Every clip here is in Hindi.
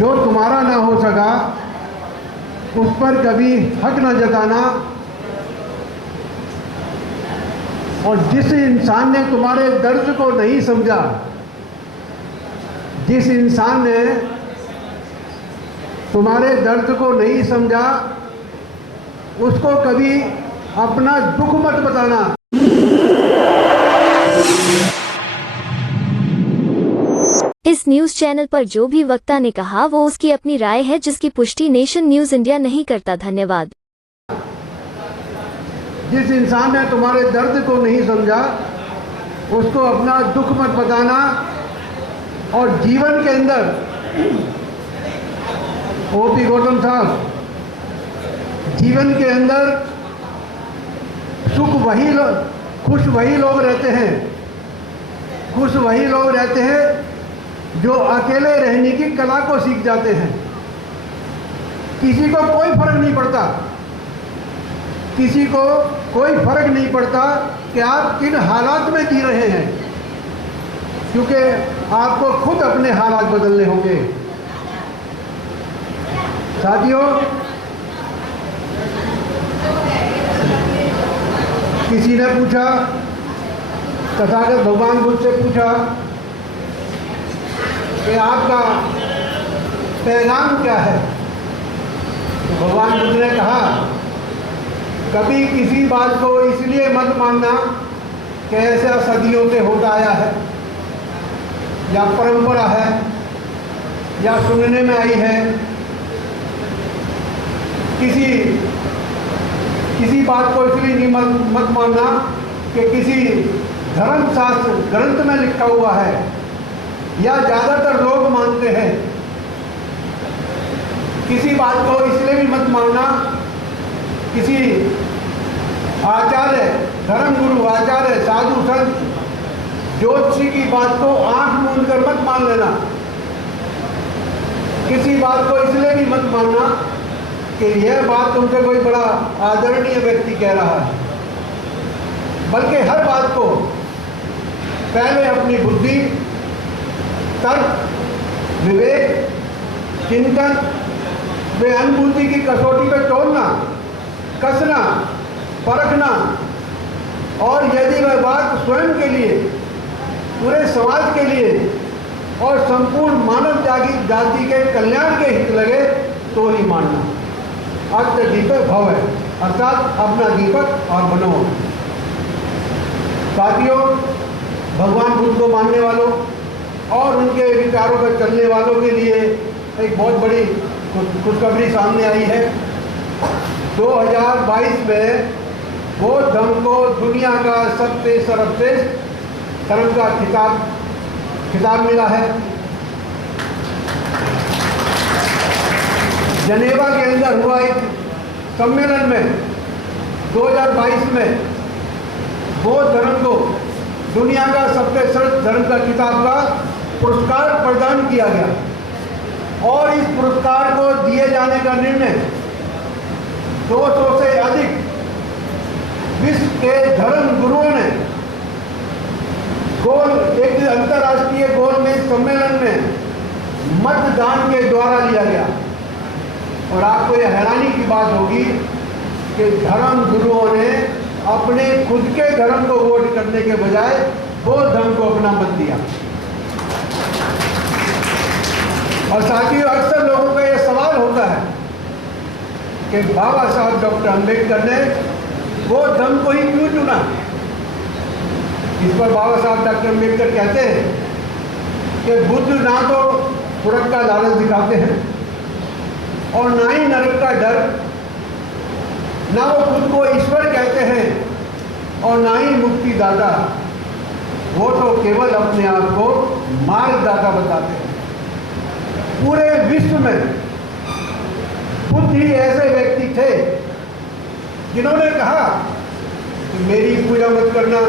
जो तुम्हारा ना हो सका उस पर कभी हक न जताना, और जिस इंसान ने तुम्हारे दर्द को नहीं समझा, जिस इंसान ने तुम्हारे दर्द को नहीं समझा, उसको कभी अपना दुख मत बताना। इस न्यूज चैनल पर जो भी वक्ता ने कहा वो उसकी अपनी राय है, जिसकी पुष्टि नेशन न्यूज इंडिया नहीं करता। धन्यवाद। जिस इंसान ने तुम्हारे दर्द को नहीं समझा, उसको अपना दुख मत बताना। और जीवन के अंदर ओपी गौतम साहब, जीवन के अंदर खुश वही लोग रहते हैं, खुश वही लोग रहते हैं जो अकेले रहने की कला को सीख जाते हैं। किसी को कोई फर्क नहीं पड़ता, किसी को कोई फर्क नहीं पड़ता कि आप किन हालात में जी रहे हैं, क्योंकि आपको खुद अपने हालात बदलने होंगे। साथियों, किसी ने पूछा, तथागत भगवान बुद्ध से पूछा कि आपका पैगाम क्या है? तो भगवान बुद्ध ने कहा, कभी किसी बात को इसलिए मत मानना कि ऐसा सदियों से होता आया है, या परंपरा है, या सुनने में आई है। किसी बात को इसलिए नहीं मत मानना कि किसी धर्मशास्त्र ग्रंथ में लिखा हुआ है, या ज़्यादातर लोग मानते हैं। किसी बात को इसलिए भी मत मानना किसी आचार्य, धर्मगुरु, आचार्य, साधु, संत, ज्योतिषी की बात को आंख मूंद कर मत मान लेना। किसी बात को इसलिए भी मत मानना कि यह बात तुमसे कोई बड़ा आदरणीय व्यक्ति कह रहा है, बल्कि हर बात को पहले अपनी बुद्धि, तर्क, विवेक, चिंतन व अनुभूति की कसौटी पर तोड़ना, कसना, परखना, और यदि वह बात स्वयं के लिए, पूरे समाज के लिए और संपूर्ण मानव जाति के कल्याण के हित लगे तो ही मानना। अत्य दीपक भव है, अर्थात अपना दीपक और बनो। साथियों, भगवान बुद्ध को मानने वालों और उनके विचारों पर चलने वालों के लिए एक बहुत बड़ी खुशखबरी सामने आई है। 2022 में बौद्ध धर्म को दुनिया का सबसे सर्वश्रेष्ठ धर्म का खिताब मिला है। जनेवा के अंदर हुआ एक सम्मेलन में 2022 में बौद्ध धर्म को दुनिया का सबसे श्रेष्ठ धर्म का खिताब का पुरस्कार प्रदान किया गया, और इस पुरस्कार को दिए जाने का निर्णय 200 से अधिक विश्व के धर्म गुरुओं ने एक अंतर्राष्ट्रीय गोलमेज सम्मेलन में मतदान के द्वारा लिया गया। और आपको यह हैरानी की बात होगी कि धर्म गुरुओं ने अपने खुद के धर्म को वोट करने के बजाय बौद्ध धर्म को अपना मत दिया। और साथियों, अक्सर लोगों का यह सवाल होता है कि बाबा साहब डॉक्टर अम्बेडकर ने बौद्ध धर्म को ही क्यों चुना? इस पर बाबा साहब डॉक्टर अम्बेडकर कहते हैं कि बुद्ध ना तो स्वर्ग का लालच दिखाते हैं, और ना ही नरक का डर, ना वो खुद को ईश्वर कहते हैं, और ना ही मुक्तिदाता। वो तो केवल अपने आप को मार्गदाता बताते हैं। पूरे विश्व में खुद ही ऐसे व्यक्ति थे जिन्होंने कहा कि मेरी पूजा मत करना,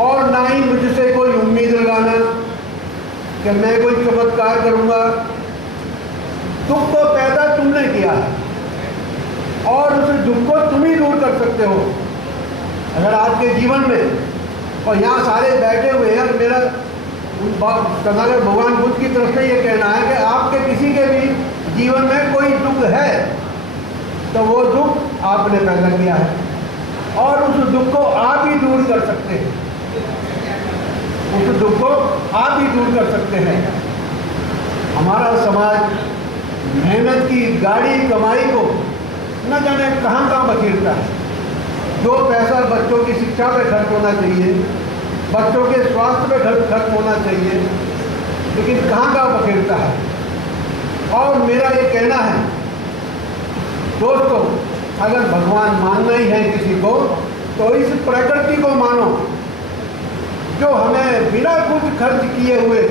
और ना ही मुझसे कोई उम्मीद लगाना कि मैं कोई चमत्कार करूंगा। दुख को पैदा तुमने किया है, और उस दुख को तुम ही दूर कर सकते हो। अगर आपके जीवन में, और यहाँ सारे बैठे हुए हैं, मेरा तथागत भगवान बुद्ध की तरफ से ये कहना है कि जीवन में कोई दुख है तो वो दुख आपने पैदा किया है और उस दुख को आप ही दूर कर सकते हैं। उस दुख को आप ही दूर कर सकते हैं। हमारा समाज मेहनत की गाड़ी कमाई को न जाने कहाँ कहाँ बखेरता है। जो पैसा बच्चों की शिक्षा पे खर्च होना चाहिए, बच्चों के स्वास्थ्य पे खर्च होना चाहिए, लेकिन कहाँ कहाँ बखेरता है। और मेरा ये कहना है दोस्तों, अगर भगवान मानना ही है किसी को तो इस प्रकृति को मानो जो हमें बिना कुछ खर्च किए हुए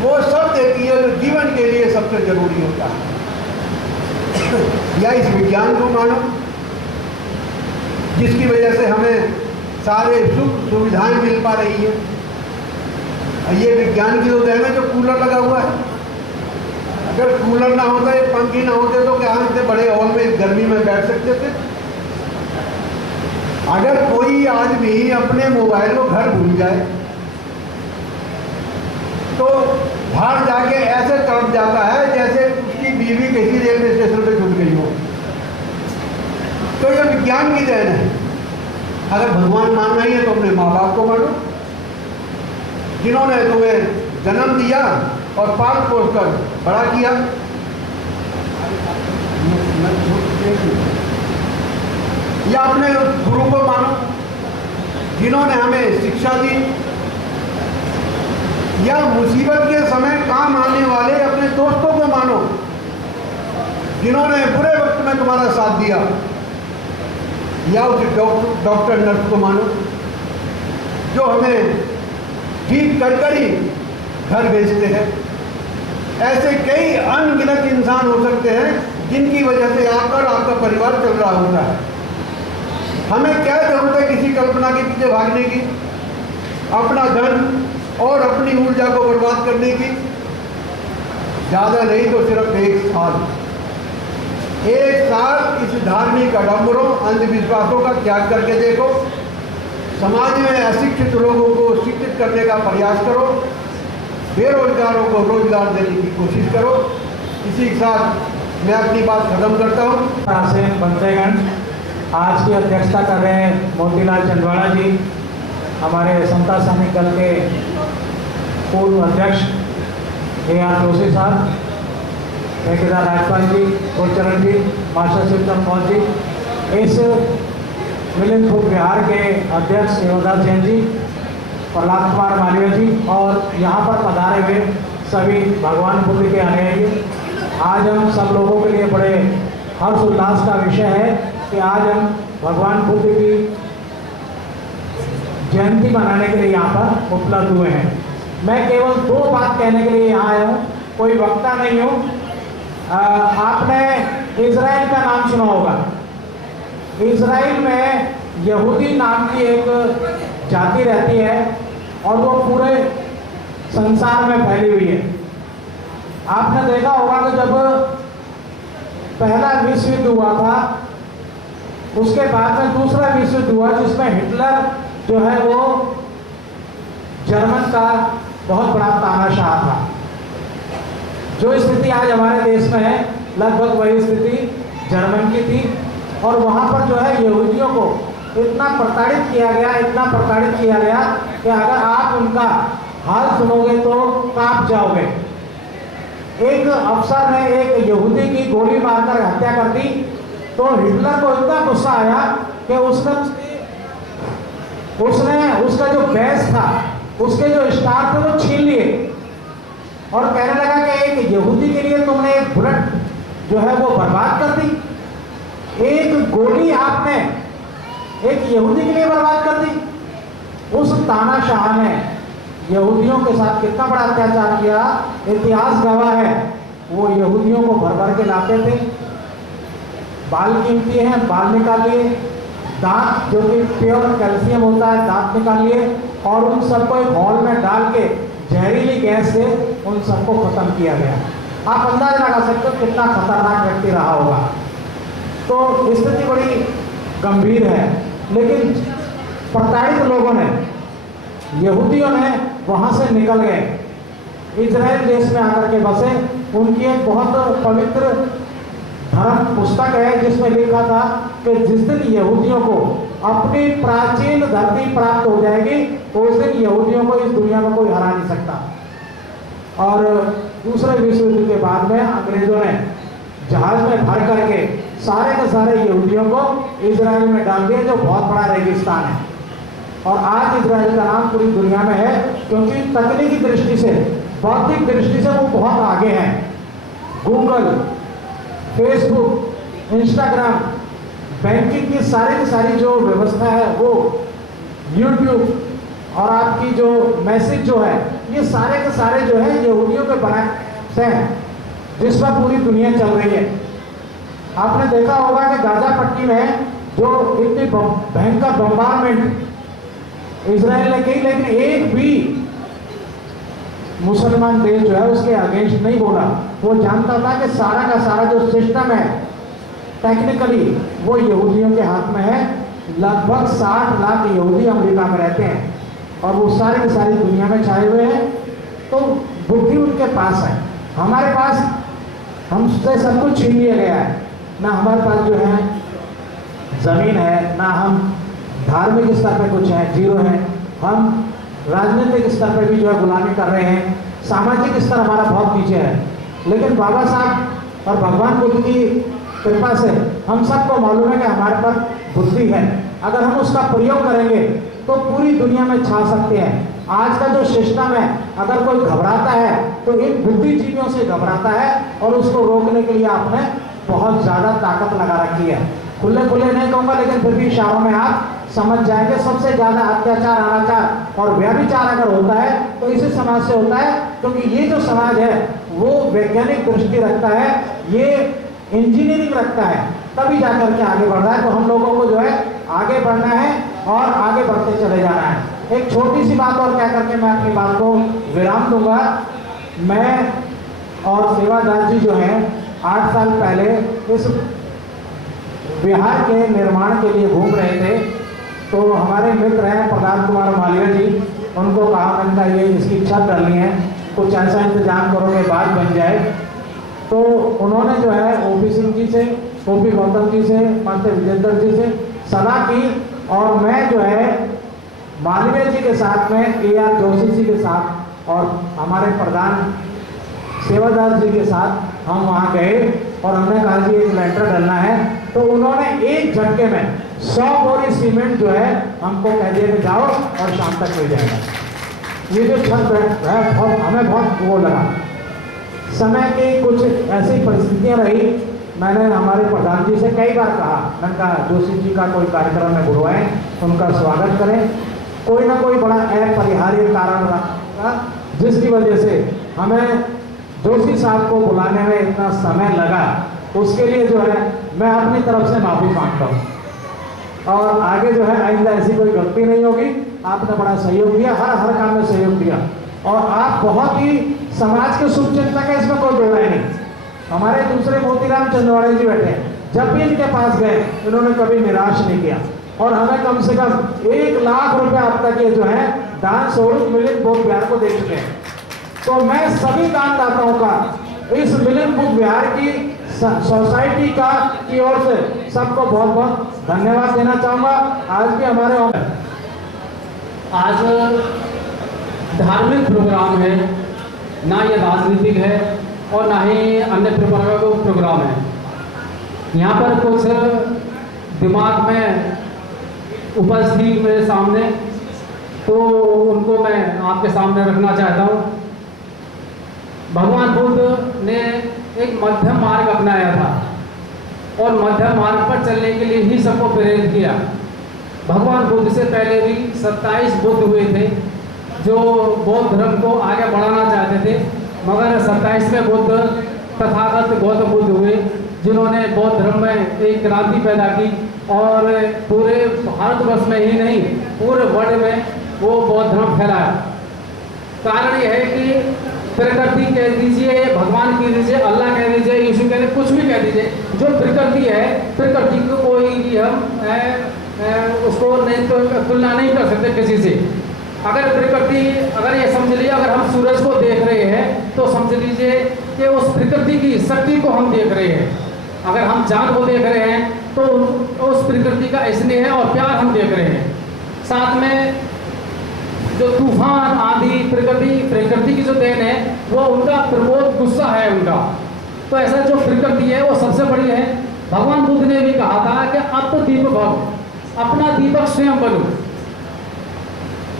वो सब देती है जो जीवन के लिए सबसे जरूरी होता है। या इस विज्ञान को मानो जिसकी वजह से हमें सारे सुख सुविधाएं मिल पा रही है। ये विज्ञान की तो देन है जो कूलर लगा हुआ है। अगर कूलर ना होता, ये पंखे ना होते तो क्या हम इतने बड़े हॉल में गर्मी में बैठ सकते थे। अगर कोई आदमी अपने मोबाइल को घर भूल जाए तो बाहर जाके ऐसे तड़प जाता है जैसे उसकी बीवी किसी रेलवे स्टेशन पे छूट गई हो। तो यह विज्ञान की देन है। अगर भगवान मानना ही है तो अपने माँ बाप को मानो जिन्होंने तुम्हें जन्म दिया और पाल पोस कर बड़ा किया। या अपने गुरु को मानो जिन्होंने हमें शिक्षा दी। या मुसीबत के समय काम आने वाले अपने दोस्तों को मानो जिन्होंने बुरे वक्त में तुम्हारा साथ दिया। या उस डॉक्टर नर्स को मानो जो हमें ठीक कर ही घर भेजते हैं। ऐसे कई अनगिनत इंसान हो सकते हैं जिनकी वजह से आप और आपका परिवार चल रहा होता है। हमें क्या जरूरत है किसी कल्पना के पीछे भागने की, अपना धन और अपनी ऊर्जा को बर्बाद करने की। ज़्यादा नहीं तो सिर्फ एक साल इस धार्मिक आडम्बरों अंधविश्वासों का त्याग करके देखो। समाज में अशिक्षित लोगों को शिक्षित करने का प्रयास करो। बेरोजगारों को रोजगार देने की कोशिश करो। इसी के साथ मैं अपनी बात खत्म करता हूँ। रासेन बंसेगण आज की अध्यक्षता कर रहे हैं मोतीलाल चंदवाड़ा जी, हमारे समता सैनिक दल के पूर्व अध्यक्ष AR जोशी साहब, ठेकेदार राजपाल जी, गुरचरण जी, मास्टर शिवचंद कौर जी, इस मिलिंद फूड बिहार के अध्यक्ष देवदास जैन जी, प्रहलाद कुमार मालवीय जी और यहाँ पर पधारे हुए सभी भगवान बुद्ध के अनुयायी। आज हम सब लोगों के लिए बड़े हर्ष उल्लास का विषय है कि आज हम भगवान बुद्ध की जयंती मनाने के लिए यहाँ पर उपलब्ध हुए हैं। मैं केवल दो बात कहने के लिए यहाँ आया हूँ, कोई वक्ता नहीं हूँ। आपने इजराइल का नाम सुना होगा। इजराइल में यहूदी नाम की एक जाति रहती है और वो पूरे संसार में फैली हुई है। आपने देखा होगा कि जब पहला विश्व युद्ध हुआ था उसके बाद में दूसरा विश्व युद्ध हुआ जिसमें हिटलर जो है वो जर्मन का बहुत बड़ा तानाशाह था। जो स्थिति आज हमारे देश में है लगभग वही स्थिति जर्मन की थी। और वहाँ पर जो है यहूदियों को इतना प्रताड़ित किया गया कि अगर आप उनका हाल सुनोगे तो कांप जाओगे। एक अफसर ने एक यहूदी की गोली मारकर हत्या कर दी तो हिटलर को इतना गुस्सा आया कि उसने उसका जो बैज था, उसके जो स्टार थे वो छीन लिए और कहने लगा कि एक यहूदी के लिए तुमने एक बुलेट जो है वो बर्बाद कर दी। एक गोली आपने एक यहूदी के लिए बर्बाद कर दी। उस तानाशाह ने यहूदियों के साथ कितना बड़ा अत्याचार किया, इतिहास गवाह है। वो यहूदियों को भर भर के लाते थे, बाल कीमती हैं बाल निकालिए, दांत जो कि प्योर कैल्शियम होता है दांत निकालिए और उन सबको एक हॉल में डाल के जहरीली गैस से उन सबको खत्म किया गया। आप अंदाजा लगा सकते हो कितना खतरनाक व्यक्ति रहा होगा। तो स्थिति बड़ी गंभीर है। लेकिन प्रताड़ित लोगों ने, यहूदियों ने वहाँ से निकल गए इजराइल देश में आकर के बसे। उनकी एक बहुत पवित्र धर्म पुस्तक है जिसमें लिखा था कि जिस दिन यहूदियों को अपनी प्राचीन धरती प्राप्त हो जाएगी उस दिन यहूदियों को इस दुनिया में कोई हरा नहीं सकता। और दूसरे विश्व युद्ध के बाद में अंग्रेजों ने जहाज में भर करके सारे के सारे यहूदियों को इजराइल में डाल दिया, जो बहुत बड़ा रेगिस्तान है। और आज इजराइल का नाम पूरी दुनिया में है क्योंकि तकनीकी दृष्टि से, बौद्धिक दृष्टि से वो बहुत आगे हैं। गूगल, फेसबुक, इंस्टाग्राम, बैंकिंग की सारी जो व्यवस्था है वो, यूट्यूब और आपकी जो मैसेज जो है, ये सारे के सारे जो है यहूदियों के बनाए से हैं, जिस पर पूरी दुनिया चल रही है। आपने देखा होगा कि गाजा पट्टी में जो इतनी भयंकर बम्बारमेंट इजराइल ने की, लेकिन एक भी मुसलमान देश जो है उसके अगेंस्ट नहीं बोला। वो जानता था कि सारा का सारा जो सिस्टम है टेक्निकली वो यहूदियों के हाथ में है। लगभग 60 लाख यहूदी अमेरिका में रहते हैं और वो सारे की सारी दुनिया में छाए हुए हैं। तो बुद्धि उनके पास है, हमारे पास हमसे सब कुछ छीन लिया गया है। ना हमारे पास जो है जमीन है, ना हम धार्मिक स्तर पे कुछ है, जीरो है। हम राजनीतिक स्तर पे भी जो है गुलामी कर रहे हैं, सामाजिक स्तर हमारा बहुत नीचे है। लेकिन बाबा साहब और भगवान बुद्ध की कृपा से हम सबको मालूम है कि हमारे पास बुद्धि है। अगर हम उसका प्रयोग करेंगे तो पूरी दुनिया में छा सकते हैं। आज का जो सिस्टम है, अगर कोई घबराता है तो इन बुद्धिजीवियों से घबराता है और उसको रोकने के लिए आपने बहुत ज़्यादा ताकत लगा रखी है। खुले खुले नहीं कहूँगा, लेकिन फिर भी इशारों में आप समझ जाएंगे। सबसे ज़्यादा अत्याचार, अनाचार और व्यभिचार अगर होता है तो इसी समाज से होता है, क्योंकि ये जो समाज है वो वैज्ञानिक दृष्टि रखता है, ये इंजीनियरिंग रखता है, तभी जाकर के आगे बढ़ रहा है। तो हम लोगों को जो है आगे बढ़ना है और आगे बढ़ते चले जाना है। एक छोटी सी बात और कह करके मैं अपनी बात को विराम दूंगा। मैं और सेवादास जी जो हैं 8 साल पहले इस बिहार के निर्माण के लिए घूम रहे थे, तो हमारे मित्र हैं प्रदान कुमार मालवीय जी, उनको कहा, मैंने कहा ये इसकी छत डालनी है, कुछ ऐसा इंतजाम करो कि बात बन जाए। तो उन्होंने जो है ओपी सिंह जी से, ओपी गौतम जी से, मंत्री विजेंद्र जी से सलाह की और मैं जो है मालवीय जी के साथ में AR जोशी जी के साथ और हमारे प्रधान सेवादास जी के साथ हम वहाँ गए और हमने कहा जी एक लेंटर डालना है। तो उन्होंने एक झटके में 100 बोरी सीमेंट जो है हमको कह दिया कि जाओ और शाम तक मिल जाएगा। ये जो छत है बहुत हमें बहुत वो लगा। समय की कुछ ऐसी परिस्थितियाँ रही, मैंने हमारे प्रधान जी से कई बार कहा, मैंने कहा जोशी जी का कोई कार्यक्रम में बुलवाएं, उनका स्वागत करें। कोई ना कोई बड़ा अपरिहार्य कारण रहा जिसकी वजह से हमें जोशी साहब को बुलाने में इतना समय लगा। उसके लिए जो है मैं अपनी तरफ से माफ़ी मांगता हूँ और आगे जो है आइंदा ऐसी कोई गलती नहीं होगी। आपने बड़ा सहयोग दिया, हर काम में सहयोग दिया और आप बहुत ही समाज के शुभचिंतक है, इसमें कोई दो राय नहीं। हमारे दूसरे मोतीराम चंदवाड़े जी बैठे हैं, जब भी इनके पास गए इन्होंने कभी निराश नहीं किया और हमें कम से कम 1 लाख रुपए अब तक ये जो है दान स्वरूप मिलिंद बुद्ध विहार को दे चुके हैं। तो मैं सभी दानदाताओं का इस मिलिंद बुद्ध विहार की सोसाइटी का की ओर से सबको बहुत बहुत धन्यवाद देना चाहूँगा। आज भी हमारे आज धार्मिक प्रोग्राम है, ना ये राजनीतिक है और ना ही अन्य प्रकार का कोई प्रोग्राम है। यहाँ पर कुछ दिमाग में उपस्थित मेरे सामने, तो उनको मैं आपके सामने रखना चाहता हूँ। भगवान बुद्ध ने एक मध्यम मार्ग अपनाया था और मध्यम मार्ग पर चलने के लिए ही सबको प्रेरित किया। भगवान बुद्ध से पहले भी 27 बुद्ध हुए थे जो बौद्ध धर्म को आगे बढ़ाना चाहते थे, मगर 27वें बुद्ध तथागत गौतम बुद्ध हुए जिन्होंने बौद्ध धर्म में एक क्रांति पैदा की और पूरे भारतवर्ष में ही नहीं पूरे वर्ल्ड में वो बौद्ध धर्म फैलाया। कारण यह है कि प्रकृति कह दीजिए, भगवान कह दीजिए, अल्लाह कह दीजिए, यीशु कह दीजिए, कुछ भी कह दीजिए, जो प्रकृति है, प्रकृति को कोई भी हम उसको नहीं तो तुलना नहीं कर सकते किसी से। अगर प्रकृति, अगर ये समझ लीजिए, अगर हम सूरज को देख रहे हैं तो समझ लीजिए कि उस प्रकृति की शक्ति को हम देख रहे हैं। अगर हम चांद को देख रहे हैं तो उस प्रकृति का स्नेह और प्यार हम देख रहे हैं। साथ में जो तूफान, आंधी, प्रकृति की जो देन है वो उनका प्रबोध गुस्सा है उनका। तो ऐसा जो प्रकृति है वो सबसे बड़ी है। भगवान बुद्ध ने भी कहा था कि अब तो दीपक भव, अपना दीपक स्वयं बनो।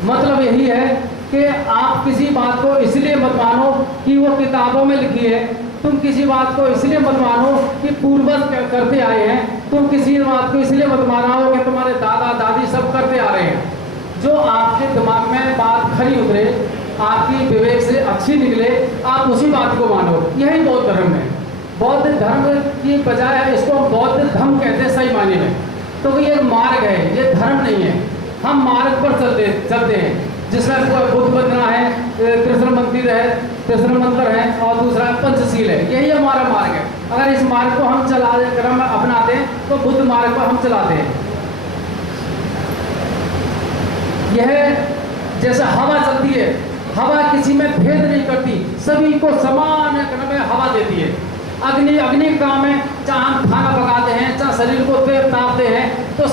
मतलब यही है कि आप किसी बात को इसलिए मत मानो कि वो किताबों में लिखी है, तुम किसी बात को इसलिए मत मानो कि पूर्वज करते आए हैं, तुम किसी बात को इसलिए मत मानो कि तुम्हारे दादा दादी सब करते आ रहे हैं। जो आपके दिमाग में बात खरी उतरे, आपकी विवेक से अच्छी निकले, आप उसी बात को मानो। यही बौद्ध धर्म है। बौद्ध धर्म की बजाय इसको बौद्ध धर्म कहते हैं सही मायने में। तो ये मार्ग है, ये धर्म नहीं है। हम मार्ग पर चलते हैं जिसमें बुद्ध बजना है, कृष्ण मंदिर है और दूसरा पंचशील है। यही हमारा मार्ग है। अगर इस मार्ग को हम क्रम अपनाते हैं तो बुद्ध मार्ग पर हम चलाते हैं। यह जैसे हवा चलती है, हवा किसी में भेद नहीं करती, सभी को समान क्रम में हवा देती है। अग्नि काम है, चाहे हम खाना पकाते हैं, चाहे शरीर को तापते हैं, तो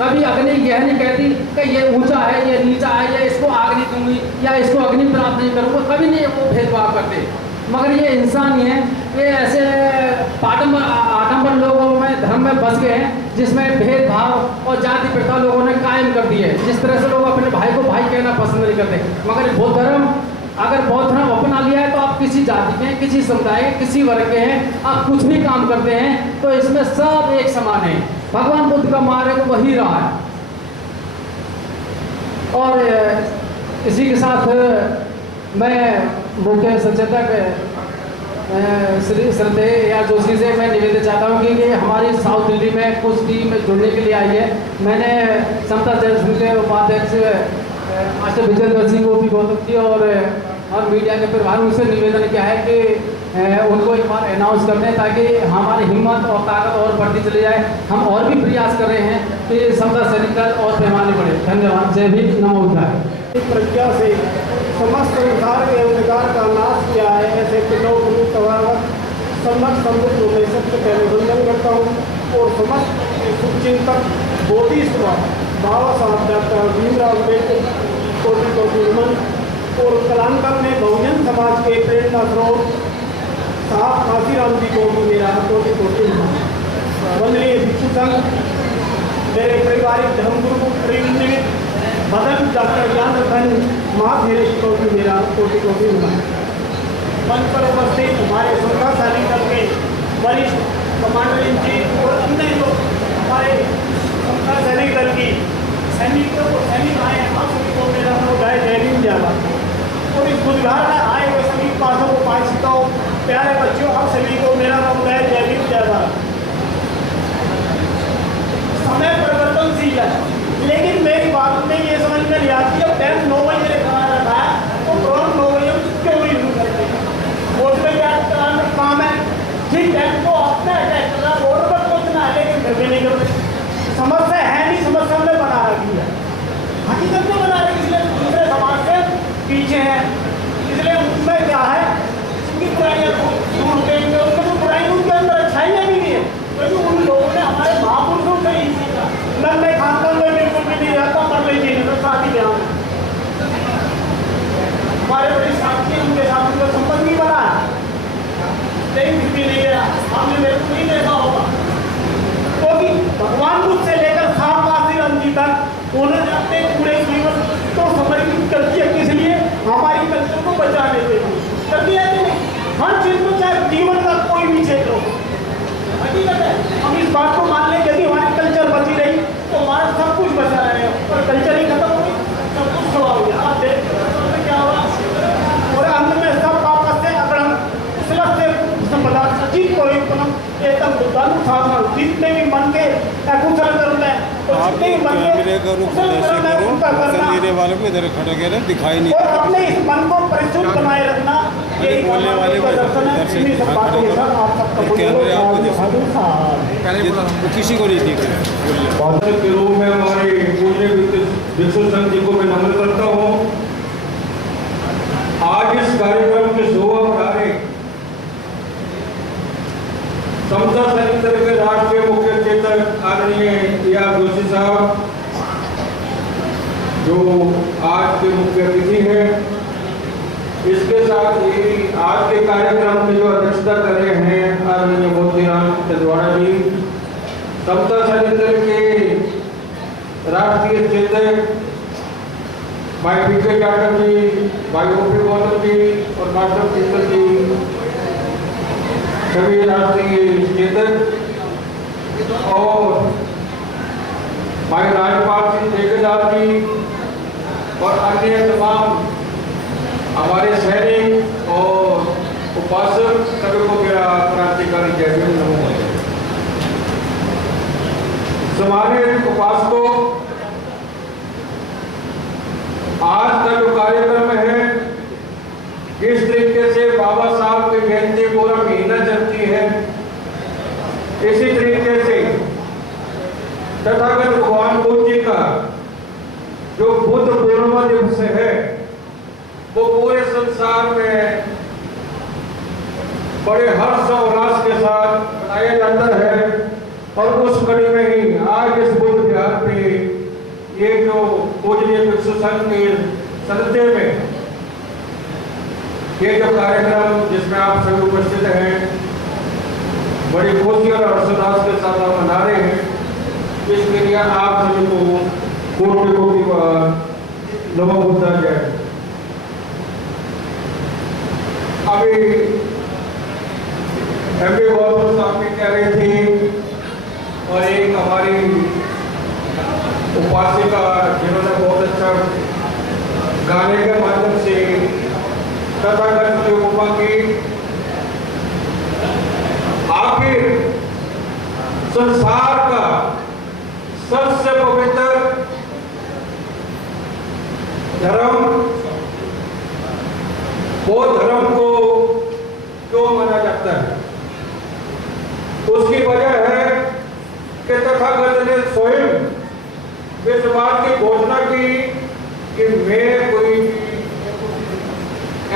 कभी अग्नि यह नहीं कहती कि ये ऊंचा है, ये नीचा है, या इसको आग नहीं दूंगी या इसको अग्नि प्राप्त नहीं करूँगा, कभी नहीं वो भेदभाव करते। मगर ये इंसान ही है, ये ऐसे आडंबर लोगों में धर्म में बस गए हैं जिसमें भेदभाव और जाति प्रथा लोगों ने कायम कर दी है। जिस तरह से लोग अपने भाई को भाई कहना पसंद नहीं करते। मगर बौद्ध धर्म, अगर बौद्ध धर्म अपना लिया है तो आप किसी जाति के हैं, किसी समुदाय के, किसी वर्ग के हैं, आप कुछ भी काम करते हैं तो इसमें सब एक समान है। भगवान बुद्ध का मार्ग वही रहा है। और इसी के साथ मैं मुख्य सचेतक श्री श्रद्धेय या जोशी से मैं निवेदन चाहता हूँ कि हमारी साउथ दिल्ली में कुछ टीम जुड़ने के लिए आई है। मैंने समता जनसंघ के उपाध्यक्ष मास्टर विजेंद्र सिंह को भी बहुत की और मीडिया के प्रभारी से निवेदन किया है कि उनको एक बार अनाउंस कर दें ताकि हमारी हिम्मत और ताकत और बढ़ती चली जाए। हम और भी प्रयास कर रहे हैं कि समता सैनिक और पैमाने बढ़े। धन्यवाद। जय भीम, नमो बुद्धाय। प्रज्ञा से समस्त संसार के अंधकार का नाश किया है, ऐसे पितरों गुरु तवावत सम्मत समृद्ध में सबसे पहले वंदन करता हूँ। और समस्त शुभचिंतक बोधिसत्व बाबा साहब डॉक्टर भीमराव अम्बेडकर कोटि नमन। और कलांतर में बहुजन समाज के प्रेरणा स्रोत साहब काशीराम जी को भी मेरा कोटि नमन। वंदनीय भिक्षु संघ, मेरे पारिवारिक धर्मगुरु प्रेम मदन डॉक्टर ज्ञान रतन महाधीरेश को भी मेरा कोटि नमन। मंच पर उपस्थित हमारे समता सैनिक दल के वरिष्ठ कमांडर इन चीफ और अन्य लोग, हमारे समता सैनिक दल की सैनिकों को सैनिक आए, आप सभी को मेरा समुदाय जय भीम जय भारत। और इस बुधवार में आए हुए सभी पाठों को पाठिकाओं, प्यारे बच्चों, आप सभी को मेरा समुदाय जय भीम जय भारत। समय परिवर्तनशील है, लेकिन मेरी बात में ये समझ में नहीं आती है टाइम 9 बजे रखा रखा है तो तुरंत 9 बजे क्यों नहीं शुरू करते हैं? वोट में क्या काम है? ठीक टाइम को अपना अटैक करना, वोट पर पहुँचना है, लेकिन फिर भी नहीं करते। समस्या है नहीं, समस्या हमने बना रखी है, हकीकत में बना रखी, इसलिए दूसरे समाज से पीछे हैं। इसलिए उनमें क्या है, उनकी बुराइयाँ दूर देंगे, उनकी तो बुराई उनके अंदर अच्छाइयाँ भी नहीं है, क्योंकि उन लोगों ने हमारे महापुरुषों से ही सीखा। लंबे खानदान में बिल्कुल भी नहीं रहता, मर रही थी तो शादी ब्याह में हमारे बड़े साथी, उनके साथ उनका संबंध भी बना है, लेकिन फिर भी नहीं है, हमने मेरे को नहीं देखा होगा। क्योंकि भगवान बुद्ध से लेकर साहब काशीराम जी तक उन्होंने अपने पूरे जीवन को समर्पित कर दिया, किस लिए? हमारी कल्चर को बचाने के लिए कर दिया कि नहीं? हर चीज को, चाहे जीवन का कोई भी क्षेत्र हो, हकीकत है। हम इस बात को मान लें यदि हमारी कल्चर बची रही तो हमारा सब कुछ बचा रहेगा, और कल्चर ही खत्म हो गई, सब कुछ खड़ा हो गया। आप देखते क्या हुआ, और अंत में सब आपस से अग्रहण संपदा सचिव को एकदम बुद्धानु साधना, जितने भी मन के अकुशल कर्म है तो जितने भी मन के कुशल कर्म है उनका करना, वाले को इधर खड़े दिखाई नहीं, और अपने इस मन को परिशुद्ध बनाए रखना। यही बोलने वाले का दर्शन है। इन्हीं सब बातों के साथ आप सबका किसी को नहीं थी के रूप में हमारे पूज्य भिक्षु संघ जी को मैं नमन करता हूँ। आज इस कार्यक्रम की शोभा बढ़ा रहे समता संगठन के राष्ट्रीय मुख्य चेतक आदरणीय ईया जोशी साहब, जो आज के मुख्य अतिथि है। इसके साथ ही आज के कार्यक्रम की जो अध्यक्षता कर रहे हैं आदरणीय मोतीराम चंदवाड़ा जी, समता संगठन के राष्ट्रीय चेतक भाई पीके जाटव जी, भाई ओपी गौतम जी और मास्टर चिंतन जी, सभी राष्ट्रीय चेतक और भाई राजपाल सिंह ठेकेदार जी और अन्य तमाम हमारे सैनिक और उपासक सभी को मेरा क्रांतिकारी जय भीम नमो। सम्मानित उपासकों, आज का जो कार्यक्रम है, जिस तरीके से बाबा साहब की जयंती पूरा महीना चलती है, इसी तरीके से तथागत भगवान बुद्ध जी का जो बुद्ध पूर्णिमा दिवस है वो पूरे संसार में बड़े हर्ष और उल्लास के साथ मनाया जाता है। और उस कड़ी में ही आज इस बुद्ध विहार पे ये जो पूजनीय भिक्षु संघ के सदस्य में ये जो कार्यक्रम जिसमें आप सभी उपस्थित हैं, बड़ी खुशी और हर्षोल्लास के साथ हम मना रहे हैं। इसके लिए आप सभी को कोटि नमो बुद्धाय। अभी एमपी गौतम साहब भी कह रहे थे और एक हमारी उपासिका जिन्होंने बहुत अच्छा गाने के माध्यम से तथागत की उपमा की। आखिर संसार का सबसे पवित्र धर्म बौद्ध धर्म को क्यों माना जाता है? उसकी वजह है कि तथागत ने स्वयं इस बात की घोषणा की कि मैं कोई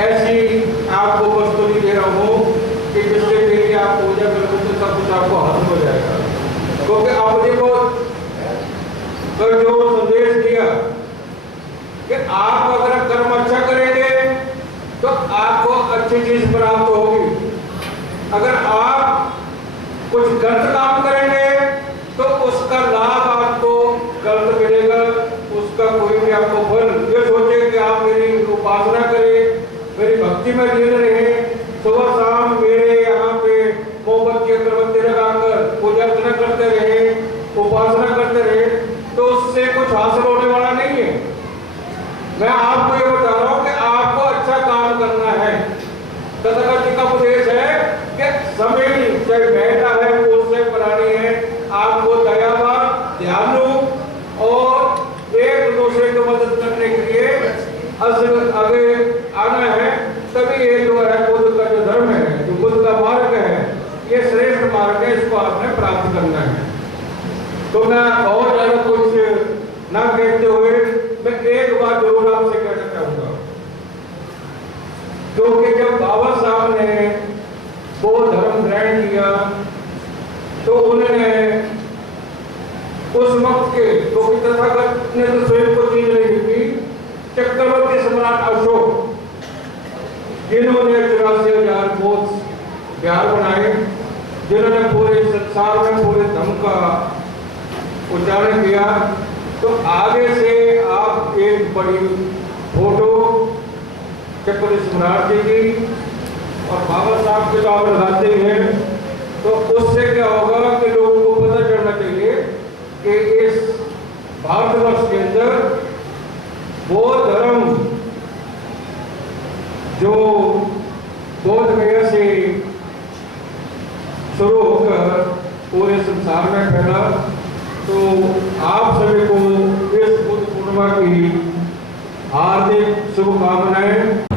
ऐसी आपको वस्तु नहीं दे रहा हूं कि जिससे मेरी आप पूजा करोगे तो सब कुछ आपको हासिल हो जाएगा। क्योंकि आप देखो कल जो संदेश दिया कि आप अगर कर्म अच्छा करेंगे तो आपको अच्छी चीज प्राप्त होगी, अगर आप कुछ गलत काम करेंगे तो उसका लाभ आपको गलत मिलेगा, उसका कोई भी आपको फल। ये सोचे कि आप मेरी उपासना करें, मेरी भक्ति में लीन रहे, सुबह शाम मेरे यहाँ पे मोमबत्ती अगरबत्ती लगाकर पूजा अर्चना करते रहे, उपासना करते रहे, तो उससे कुछ हासिल होने वाला नहीं है। मैं आपको ये बता रहा हूँ कि आपको अच्छा काम करना है। तथागत जी का उपदेश है कि समय चाहे बेटा है, उससे प्राणी है, आपको दयावान, दयालु और एक दूसरे की मदद करने के लिए आगे आना है। तभी ये जो है बुद्ध का जो धर्म है, जो बुद्ध का मार्ग है, ये श्रेष्ठ मार्ग है, इसको आपने प्राप्त करना है। तो मैं और ज्यादा कुछ ना कहते हुए मैं एक बात जरूर आपसे कहना चाहूंगा, क्योंकि जब बाबा साहब ने वो धर्म ग्रहण किया तो उन्होंने उस वक्त के, क्योंकि तथागत ने तो स्वयं को चीज नहीं की, चक्रवर्ती सम्राट अशोक जिन्होंने 84,000 बौद्ध विहार बनाए, जिन्होंने पूरे संसार में पूरे धर्म का उच्चारण किया, तो आगे से आप एक बड़ी फोटो चक्रवर्ती सम्राट जी की और बाबा साहब के आप लगाते हैं, तो उससे क्या होगा कि लोगों को पता चलना चाहिए कि इस भारतवर्ष के अंदर वो धर्म जो बौद्ध गया से शुरू होकर पूरे संसार में फैला। तो आप सभी को इस बुद्ध पूर्णिमा की हार्दिक शुभकामनाएं।